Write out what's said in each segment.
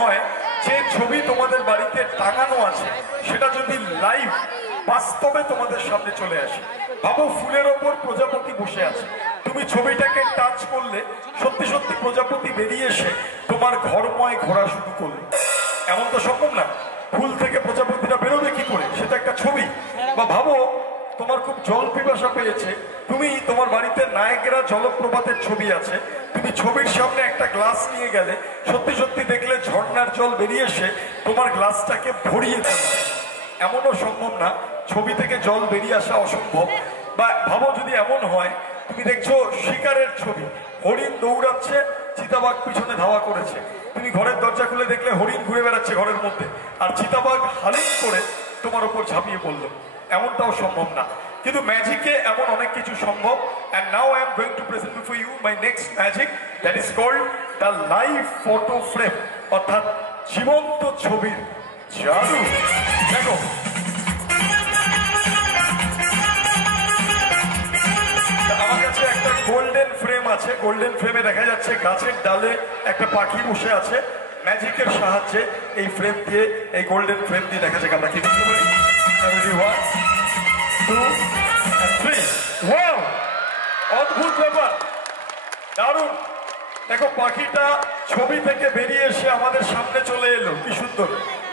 হয় যে ছবি তোমাদের বাড়িতে টাঙানো আছে সেটা যদি লাইভ বাস্তবে তোমাদের সামনে চলে আসে। ভাবো ফুলের ওপর প্রজাপতি বসে আছে, তুমি ছবিটাকে টাচ করলে সত্যি সত্যি প্রজাপতি বেরিয়ে এসে তোমার ঘরময় ঘোরা শুরু করলে। এমন তো সম্ভব না, ফুল থেকে প্রজাপতিটা বেরোবে কি করে, সেটা একটা ছবি। বা ভাবো তোমার খুব জল পিপাসা পেয়েছে, তুমি তোমার বাড়িতে নায়গ্রা জলপ্রপাতের ছবি আছে, তুমি ছবির সামনে একটা গ্লাস নিয়ে গেলে সত্যি সত্যি দেখলে ঝর্ণার জল বেরিয়ে এসে তোমার গ্লাসটাকে ভরিয়ে দেবে। এমনও সম্ভব না, ছবি থেকে জল বেরিয়ে আসা অসম্ভব। বা ভাবো যদি এমন হয় তুমি দেখছো শিকারের ছবি, হরিণ দৌড়াচ্ছে, চিতাবাঘ পিছনে ধাওয়া করেছে, তুমি ঘরের দরজা খুলে দেখলে হরিণ ঘুরে বেড়াচ্ছে ঘরের মধ্যে, আর চিতাবাঘ হালিম করে তোমার উপর ঝাঁপিয়ে পড়লো। এমনটাও সম্ভব না, কিন্তু ম্যাজিকে এমন অনেক কিছু সম্ভব। and now I am going to present before you my next magic that is called the live photo frame, অর্থাৎ জীবন্ত ছবির জাদু। দেখো আমার কাছে একটা গোল্ডেন ফ্রেম আছে, গোল্ডেন ফ্রেমে দেখা যাচ্ছে গাছের ডালে একটা পাখি বসে আছে। ম্যাজিকের সাহায্যে এই ফ্রেম দিয়ে, এই গোল্ডেন ফ্রেম দিয়ে দেখা যাক আমরা কি করতে পারি। অদ্ভুত ব্যাপার, দারুণ। দেখো পাখিটা ছবি থেকে বেরিয়ে এসে আমাদের সামনে চলে এলো, কি সুন্দর,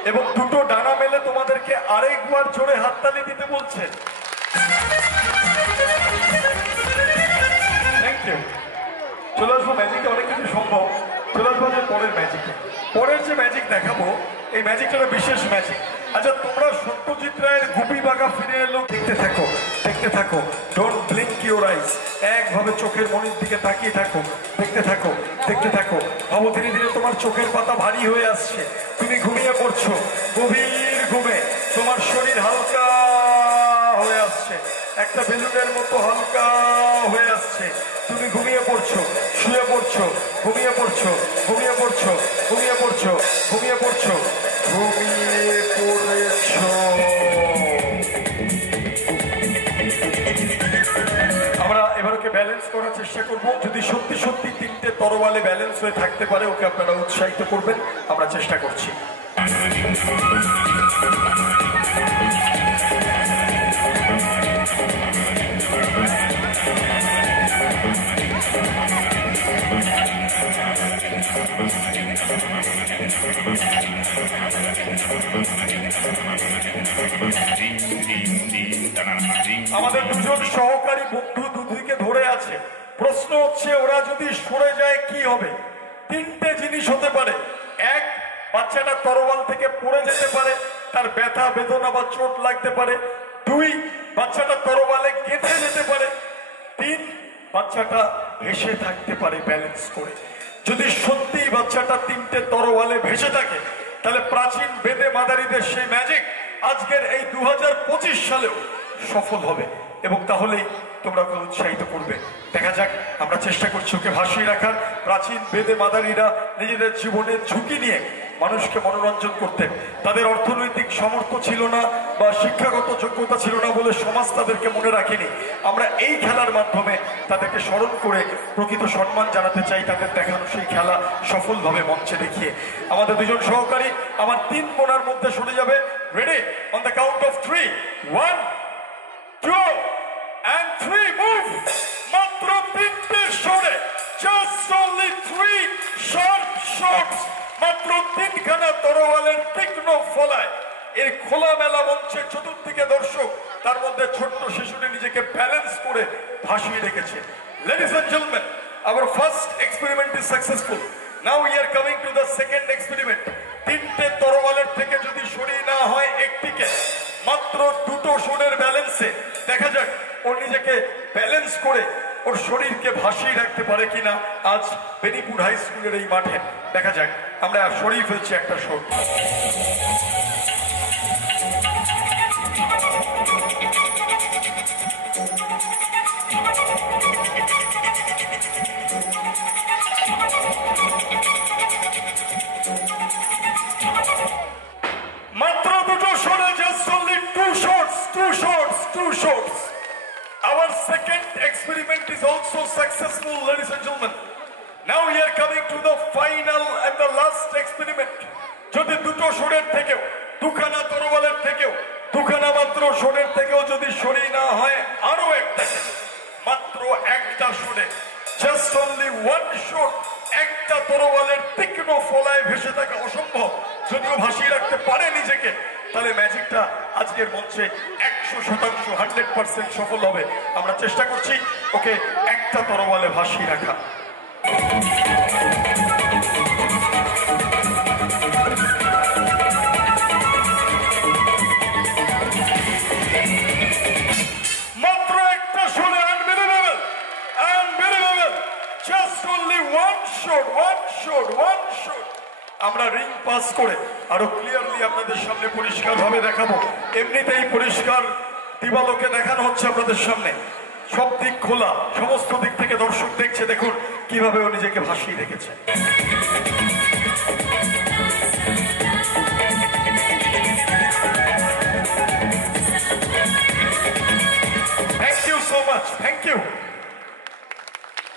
এবং দুটো ডানা মেলে তোমাদেরকে আরেকবার জোরে হাততালি দিতে বলছে। Thank you. চলে আসবো ম্যাজিকে, অনেক কিছু সম্ভব। চলে আসবো পরের ম্যাজিকে। পরের যে ম্যাজিক দেখাবো এই ম্যাজিকটা বিশেষ ম্যাজিক। আচ্ছা তোমরা সত্যজিৎ রায়ের গুপি বাঘা ফিরে এলো দেখতে থাকো, দেখতে থাকো, ডোন্ট ব্লিঙ্ক ইউর আইস, একভাবে চোখের মনির দিকে তাকিয়ে থাকো, দেখতে থাকো, দেখতে থাকো। ভাবো ধীরে ধীরে তোমার চোখের পাতা ভারী হয়ে আসছে, তুমি ঘুমিয়ে পড়ছো গভীর ঘুমে, তোমার শরীর হালকা হয়ে আসছে, একটা বেলুনের মতো হালকা হয়ে আসছে, তুমি ঘুমিয়ে পড়ছো, শুয়ে পড়ছো, ঘুমিয়ে পড়ছো, ঘুমিয়ে পড়ছো, ঘুমিয়ে পড়ছো, ঘুমিয়ে পড়ছো, ঘুমিয়ে পড়েছো। আমরা এবার ওকে ব্যালেন্স করার চেষ্টা করবো, যদি সত্যি সত্যি তিনটে তরোয়ালে ব্যালেন্স হয়ে থাকতে পারে ওকে আপনারা উৎসাহিত করবেন, আমরা চেষ্টা করছি। আমাদের দুজন সহকারী বন্ধু দুদিকে ধরে আছে, প্রশ্ন হচ্ছে ওরা যদি সরে যায় কি হবে। তিনটে জিনিস হতে পারে, এক, বাচ্চাটা তরোয়াল থেকে পড়ে যেতে পারে, তার ব্যথা বেদনা বা চোট লাগতে পারে। দুই, বাচ্চাটা তরোয়ালে গেঁথে যেতে পারে। তিন, বাচ্চাটা ভেসে থাকতে পারে ব্যালেন্স করে। যদি সত্যি বাচ্চাটা তিনটে তরোয়ালে ভেসে থাকে তাহলে প্রাচীন বেদে মাদারিদের সেই ম্যাজিক আজকের এই 2025 সালেও সফল হবে, এবং তাহলেই তোমরা ওকে উৎসাহিত করবে। দেখা যাক, আমরা চেষ্টা করছি ওকে ভাসিয়ে রাখার। প্রাচীন বেদে মাদারিরা নিজেদের জীবনের ঝুঁকি নিয়ে মানুষকে মনোরঞ্জন করতেন, তাদের অর্থনৈতিক সামর্থ্য ছিল না বা শিক্ষাগত যোগ্যতা ছিল না বলে সমাজ তাদেরকে মনে রাখেনি। আমরা এই খেলার মাধ্যমে তাদেরকে স্মরণ করে প্রকৃত সম্মান জানাতে চাই, তাদের দেখানো সেই খেলা সফলভাবে মঞ্চে দেখিয়ে। আমাদের দুজন সহকারী আমার তিন কোণার মধ্যে সরে যাবে। Ready? On the count of 3, 1, 2 and 3, move. মাত্র তিনটে সরে, just only 3 sharp shots, মাত্র তিনখানা তরোয়ালের তীক্ষ্ণ ফলায় এই খোলামেলা মঞ্চের চতুর্দিকে দর্শক, তার মধ্যে ছোট্ট শিশুটি নিজেকে ব্যালেন্স করে ভাসিয়ে রেখেছে। Ladies and gentlemen, our first experiment is successful. Now we are coming to the second experiment. তিনটে তরোয়ালের থেকে যদি সরিয়ে না হয় একটিকে, মাত্র দুটো শোনের ব্যালেন্সে দেখা যাক ও নিজেকে ব্যালেন্স করে ওর শরীরকে ভাসিয়ে রাখতে পারে কিনা। আজ বেনিপুর হাই স্কুলের এই মাঠে দেখা যাক, আমরা সরিয়ে ফেলছি একটা শোট। মাত্র দুটো শোনে, just only 2 shots, 2 shots, 2 shots. Our second experiment is also successful, ladies and gentlemen. Now we are coming to the final and the last experiment. যদিও ভাসিয়ে রাখতে পারে নিজেকে, তাহলে ম্যাজিকটা আজকের মঞ্চে 100% 100% সফল হবে। আমরা চেষ্টা করছি ওকে একটা তরোয়ালে ভাসিয়ে রাখা। মাত্র একটা শটে unbelievable, unbelievable, just only one shot, one shot, one shot. আমরা রিং পাস করে আরো ক্লিয়ারলি আপনাদের সামনে পরিষ্কার ভাবে দেখাবো। এমনিতেই পরিষ্কার দিবালোকে দেখানো হচ্ছে আপনাদের সামনে, সব দিক খোলা, সমস্ত দিক থেকে দর্শক দেখছে। দেখুন কিভাবে ও নিজেকে ভাসিয়ে রেখেছে। Thank you so much, thank you.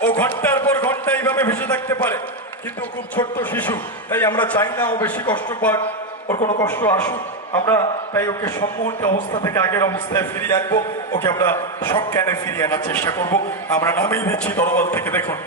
ও ঘন্টার পর ঘন্টা এইভাবে ভেসে থাকতে পারে, কিন্তু খুব ছোট্ট শিশু, তাই আমরা চাই না ও বেশি কষ্ট পাক, ওর কোনো কষ্ট আসুক। আমরা তাই ওকে সব মুহূর্তে অবস্থা থেকে আগের অবস্থায় ফিরিয়ে আনবো, ওকে আমরা সজ্ঞানে ফিরিয়ে আনার চেষ্টা করব। আমরা নামেই দিচ্ছি তরোয়াল থেকে, দেখুন।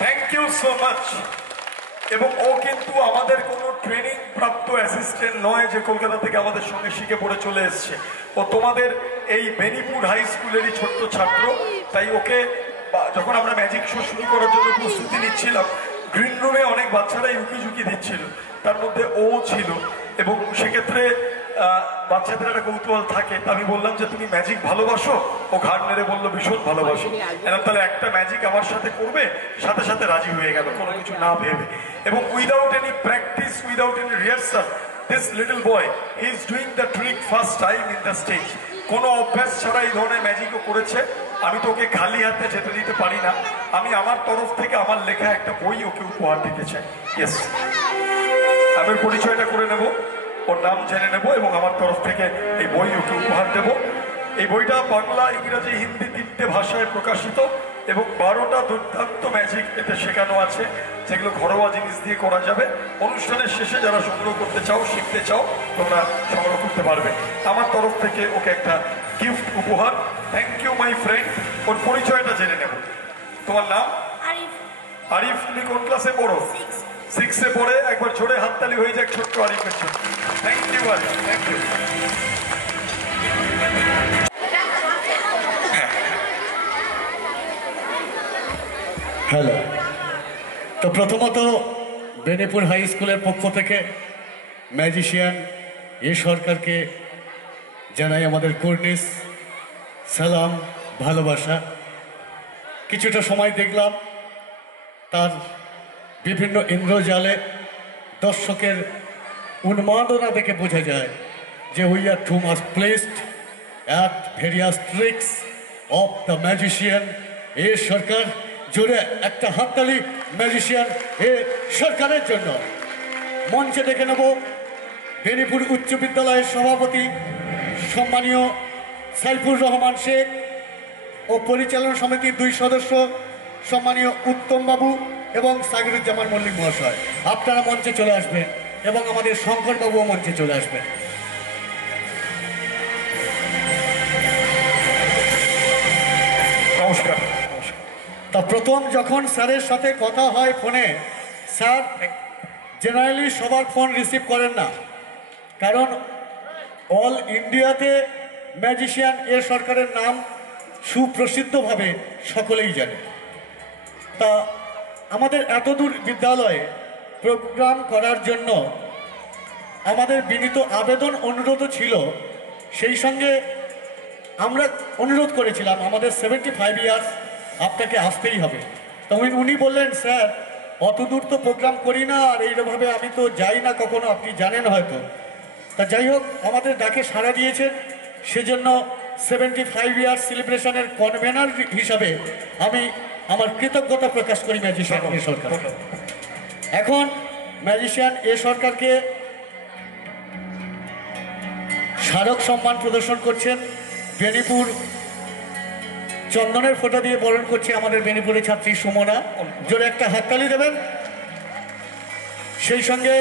Thank you so much. এবং ও কিন্তু আমাদের কোনো ট্রেনিং প্রাপ্ত অ্যাসিস্ট্যান্ট নয় যে কলকাতা থেকে আমাদের সঙ্গে শিখে পড়ে চলে এসছে। ও তোমাদের এই বেনিপুর হাই স্কুলেরই ছোট্ট ছাত্র। তাই ওকে যখন আমরা ম্যাজিক শো শুরু করার জন্য প্রস্তুতি নিচ্ছিলাম, গ্রিন রুমে অনেক বাচ্চারাই উকি ঝুঁকি দিচ্ছিল, তার মধ্যে ও ছিল। এবং সেক্ষেত্রে বাচ্চাদের একটা কৌতূহল থাকে। আমি বললাম যে তুমি ম্যাজিক ভালোবাসো? ও ঘাড় নেড়ে বললো ভীষণ ভালোবাসো। তাহলে একটা ম্যাজিক আমার সাথে করবে, সাথে সাথে রাজি হয়ে গেল কোনো কিছু না ভেবে। এবং without any practice, without any rehearsal, this little boy he is doing the trick first time in the stage. কোনো অভ্যাস ছাড়া এই ধরনের ম্যাজিকও করেছে। আমি তো ওকে খালি হাতে যেতে দিতে পারি না। আমি আমার তরফ থেকে আমার লেখা একটা বই ওকে উপহার দিতে চাই। ইয়েস, আমি ওর পরিচয়টা করে নেব, ওর নাম জেনে নেব এবং আমার তরফ থেকে এই বই ওকে উপহার দেব। এই বইটা বাংলা, ইংরাজি, হিন্দি 3টে ভাষায় প্রকাশিত এবং 12টা দুর্দান্ত ম্যাজিক এতে শেখানো আছে, যেগুলো ঘরোয়া জিনিস দিয়ে করা যাবে। অনুষ্ঠানের শেষে যারা সংগ্রহ করতে চাও, শিখতে চাও, তোমরা সংগ্রহ করতে পারবে। আমার তরফ থেকে ওকে একটা গিফট উপহার। Thank you my friend. ওর পরিচয়টা জেনে নেব। তোমার নাম? আরিফ। আরিফ, তুমি কোন ক্লাসে পড়ো? 6-এ পড়ে। একবার জোরে হাততালি হয়ে যাক ছোট্ট আরিফের জন্য। Thank you Arif, thank you. Hello. তো প্রথমত বেনিপুর হাই স্কুলের পক্ষ থেকে ম্যাজিশিয়ান সরকারকে জানাই আমাদের কুর্নিশ, সালাম, ভালোবাসা। কিছুটা সময় দেখলাম তার বিভিন্ন ইন্দ্রজালে দর্শকের উন্মাদনা দেখে বোঝা যায় যে we are too much placed at various tricks of the magician Sarkar. জোরে একটা হাততালি ম্যাজিশিয়ান সরকারের জন্য। মঞ্চে ডেকে নেব বেনিপুর উচ্চ বিদ্যালয়ের সভাপতি সম্মানীয় সাইফুর রহমান শেখ ও পরিচালনা সমিতির 2 সদস্য সম্মানীয় উত্তম বাবু এবং সাগিরুজ্জামান মল্লিক মহাশয়। আপনারা মঞ্চে চলে আসবেন এবং আমাদের শঙ্কর বাবুও মঞ্চে চলে আসবেন। নমস্কার। তা প্রথম যখন স্যারের সাথে কথা হয় ফোনে, স্যার জেনারেলি সবার ফোন রিসিভ করেন না, কারণ অল ইন্ডিয়াতে ম্যাজিশিয়ান সরকারের নাম সুপ্রসিদ্ধভাবে সকলেই জানে। তা আমাদের এতদূর বিদ্যালয়ে প্রোগ্রাম করার জন্য আমাদের বিনীত আবেদন অনুরোধ ছিল, সেই সঙ্গে আমরা অনুরোধ করেছিলাম আমাদের 75 ইয়ার্স আপনাকে আসতেই হবে। তো উনি বললেন, স্যার অত দূর তো প্রোগ্রাম করি না, আর এইভাবে আমি তো যাই না কখনো, আপনি জানেন হয়তো। তা যাই হোক, আমাদের ডাকে সাড়া দিয়েছেন, সেজন্য 75 ইয়ার সেলিব্রেশনের কনভেনার হিসাবে আমি আমার কৃতজ্ঞতা প্রকাশ করি ম্যাজিশিয়ান এ সরকার। এখন ম্যাজিশিয়ান এ সরকারকে স্মারক সম্মান প্রদর্শন করছেন। বেনিপুর চন্দনের ফোঁটা দিয়ে বরণ করছে আমাদের বেনিপুরের ছাত্রী সুমনা। জোরে একটা হাততালি দেবেন। সেই সঙ্গে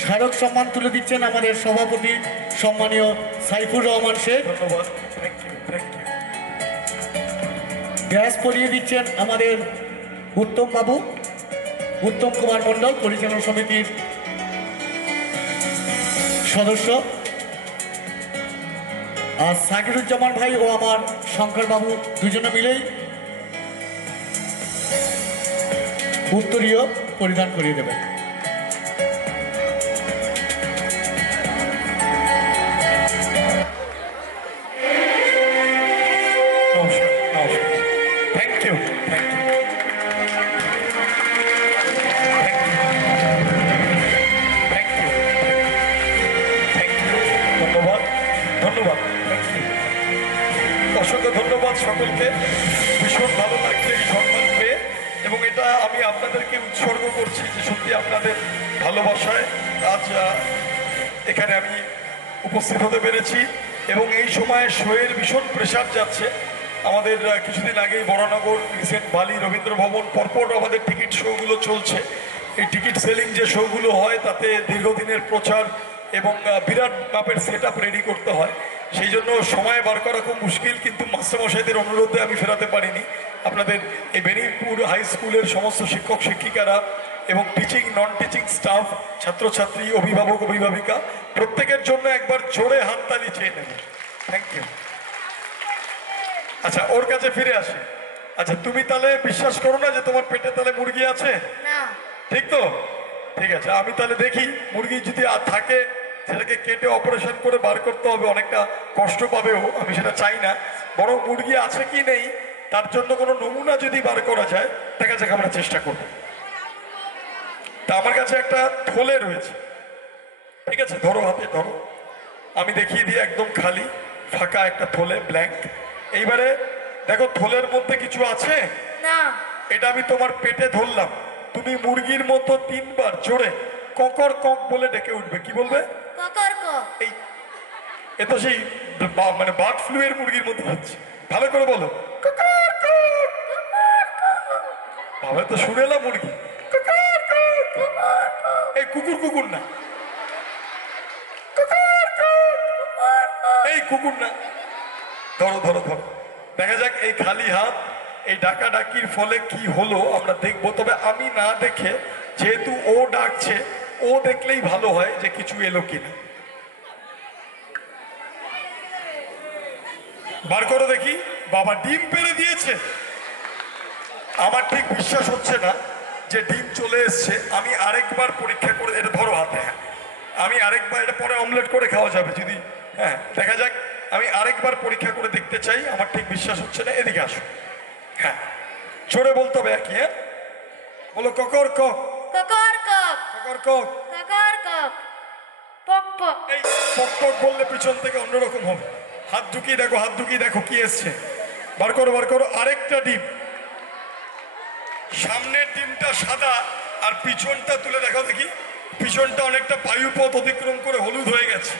স্মারক সম্মান তুলে দিচ্ছেন আমাদের সভাপতি সম্মানীয় সাইফুর রহমান শেখ। ধন্যবাদ, থ্যাংক ইউ, থ্যাংক ইউ। গ্যাস পরিয়ে দিচ্ছেন আমাদের উত্তম বাবু, উত্তম কুমার মণ্ডল, পরিচালনা সমিতির সদস্য। আর সাকিরুজ্জামান ভাই ও আমার শঙ্কর বাবু দুজনে মিলেই উত্তরীয় পরিধান করিয়ে দেবেন। নমস্কার, নমস্কার, thank you, thank you, thank you, thank you, ধন্যবাদ, ধন্যবাদ, থ্যাংক ইউ। অসংখ্য ধন্যবাদ সকলকে। ভীষণ ভালো লাগছে এই সম্মান পেয়ে, এবং এটা আমি আপনাদেরকে উৎসর্গ করছি যে সত্যি আপনাদের ভালোবাসায় আজ এখানে আমি উপস্থিত হতে পেরেছি। এবং এই সময় শোয়ের ভীষণ প্রেশার যাচ্ছে। আমাদের কিছুদিন আগেই বরানগর, রিসেন্ট বালি, রবীন্দ্র ভবন, পরপর আমাদের টিকিট শোগুলো চলছে। এই টিকিট সেলিং যে শোগুলো হয় তাতে দীর্ঘদিনের প্রচার এবং বিরাট মাপের সেট আপ রেডি করতে হয়। সেই জন্য সময় বার করা খুব মুশকিল, কিন্তু মাস্টারমশাইদের অনুরোধে আমি ফেরাতে পারিনি। আপনাদের এই বেনিপুর হাই স্কুলের সমস্ত শিক্ষক শিক্ষিকারা এবং টিচিং নন টিচিং স্টাফ, ছাত্রছাত্রী, অভিভাবক অভিভাবিকা প্রত্যেকের জন্য একবার জোরে হাততালি চেয়ে নেবেন। Thank you. আচ্ছা, ওর কাছে ফিরে আসি। আচ্ছা, তুমি তাহলে বিশ্বাস করো না যে তোমার পেটে তাহলে মুরগি আছে? না। ঠিক তো? ঠিক আছে, আমি তাহলে দেখি মুরগি যদি আর থাকে সেটাকে কেটে অপারেশন করে বার করতে হবে, অনেকটা কষ্ট পাবেও, আমি সেটা চাই না। বরং মুরগি আছে কি নেই তার জন্য কোনো নমুনা যদি বার করা যায়, দেখা যাক, আমরা চেষ্টা করব। তা আমার কাছে একটা থলে রয়েছে, ঠিক আছে? ধরো, হাতে ধরো, আমি দেখিয়ে দিই। একদম খালি ফাঁকা একটা থলে, ব্ল্যাঙ্ক। এইবারে দেখো থলের মধ্যে কিছু আছে? না। এটা আমি তোমার পেটে ধরলাম। তুমি মুরগির মতো 3 বার জোরে ককর কক বলে ডেকে উঠবে। কি বলবে? ককরক। এই এ তো সেই মানে বার্ড ফ্লু এর মুরগির মতো হচ্ছে। ভালো করে বলো, ককর কক। বাবা, তো শুনে এলাম মুরগি। ককর কক। এই কুকুর কুকুর না, ককর কক। এই কুকুর না। ধরো ধরো ধরো, দেখা যাক এই খালি হাত, এই ডাকাডাকির ফলে কি হলো আমরা দেখবো। তবে আমি না দেখে, যেহেতু ও ডাকছে, ও দেখলেই ভালো হয় যে কিছু এলো কিনা। বার করো দেখি। বাবা, ডিম পেড়ে দিয়েছে। আমার ঠিক বিশ্বাস হচ্ছে না যে ডিম চলে এসছে। আমি আরেকবার পরীক্ষা করে, এটা ধরো হাতে। হ্যাঁ, আমি আরেকবার, এটা পরে অমলেট করে খাওয়া যাবে যদি। হ্যাঁ, দেখা যাক, আমি আরেকবার পরীক্ষা করে দেখতে চাই। আমার ঠিক বিশ্বাস হচ্ছে না। এদিকে আসো। হ্যাঁ, জোরে বলতে হবে একই। হ্যাঁ, বলো ককর কক। ককরক। ককর কক। ককরক। পক পক। এই পক পক বললে পিছন থেকে অন্যরকম হবে। হাত ঢুকিয়ে দেখো, হাত ঢুকিয়ে দেখো কি এসছে। বার করো, বার করো। আরেকটা ডিম। সামনের ডিমটা সাদা, আর পিছনটা তুলে দেখো দেখি। পিছনটা অনেকটা বায়ুপথ অতিক্রম করে হলুদ হয়ে গেছে।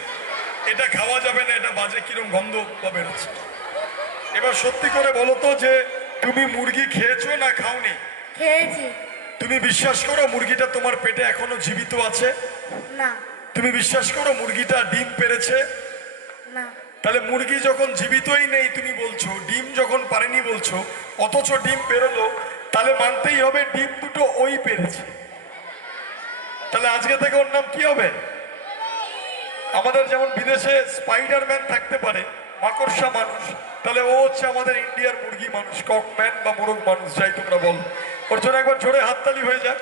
এটা খাওয়া যাবে না, এটা বাজে, কিরম গন্ধ বেরোচ্ছে। এবার সত্যি করে বলো তো যে তুমি মুরগি খেয়েছো না খাওনি? খেয়েছি। তুমি বিশ্বাস করো মুরগিটা তোমার পেটে এখনো জীবিত আছে? না। তুমি বিশ্বাস করো মুরগিটা ডিম পেড়েছে? না। তাহলে মুরগি যখন জীবিতই নেই তুমি বলছো, ডিম যখন পারেনি বলছো, অথচ ডিম পেরোলো, তাহলে মানতেই হবে ডিম দুটো ওই পেরেছে। তাহলে আজকে থেকে ওর নাম কি হবে? আমাদের যেমন বিদেশে স্পাইডারম্যান থাকতে পারে, মাকড়সা মানুষ, তাহলে ও হচ্ছে আমাদের ইন্ডিয়ার মুরগি মানুষ, ককম্যান বা মোরগ মানুষ, যাই তোমরা বল। ওর জন্য একবার জোরে হাততালি হয়ে যাক।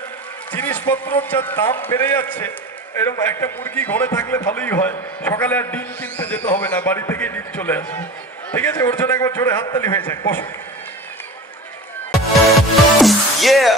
জিনিসপত্রর যা দাম বেড়ে যাচ্ছে, এরকম একটা মুরগি ঘরে থাকলে ভালোই হয়। সকালে আর ডিম কিনতে যেতে হবে না, বাড়ি থেকেই ডিম চলে আসবে। ঠিক আছে, ওর জন্য একবার জোরে হাততালি হয়ে যাক। বসো। Yeah.